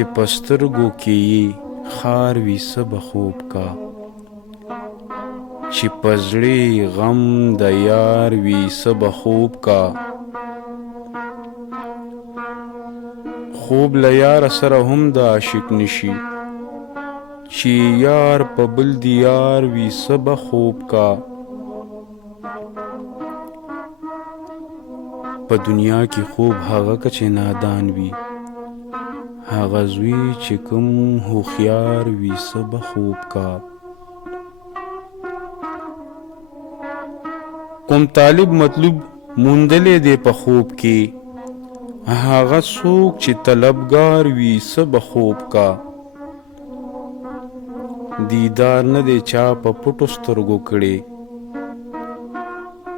چې په سترګو کې یې خار وي څه به خوب کا، چې په زړه غم د یار وي څه به خوب کا. خوب له یار سره هم د عاشق نشي، چې یار په بل دیار وي څه به خوب کا. په دنیا کې خوب هغه که چې نادان وي، هغه زوی چې کوم هوښیار وي څه به خوب کا. کوم طالب مطلوب موندلې دی په خوب کې، هغه څوک چې طلبګار وي څه به خوب کا. دیدار نه دی چا په پټو سترګو کړی،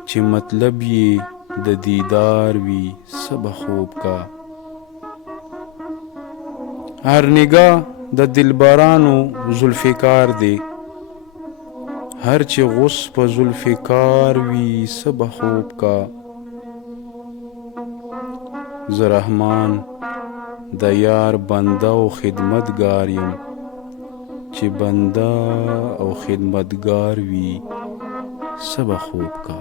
چې مطلب یې د دیدار وي څه به خوب کا. هر نگاه د دلبرانو ذوالفقار دی، هر چې غوس په ذوالفقار وي څه به خوب کا. زه رحمان د یار بنده او خدمتګار یم، چې بنده او خدمتګار وي څه به خوب کا.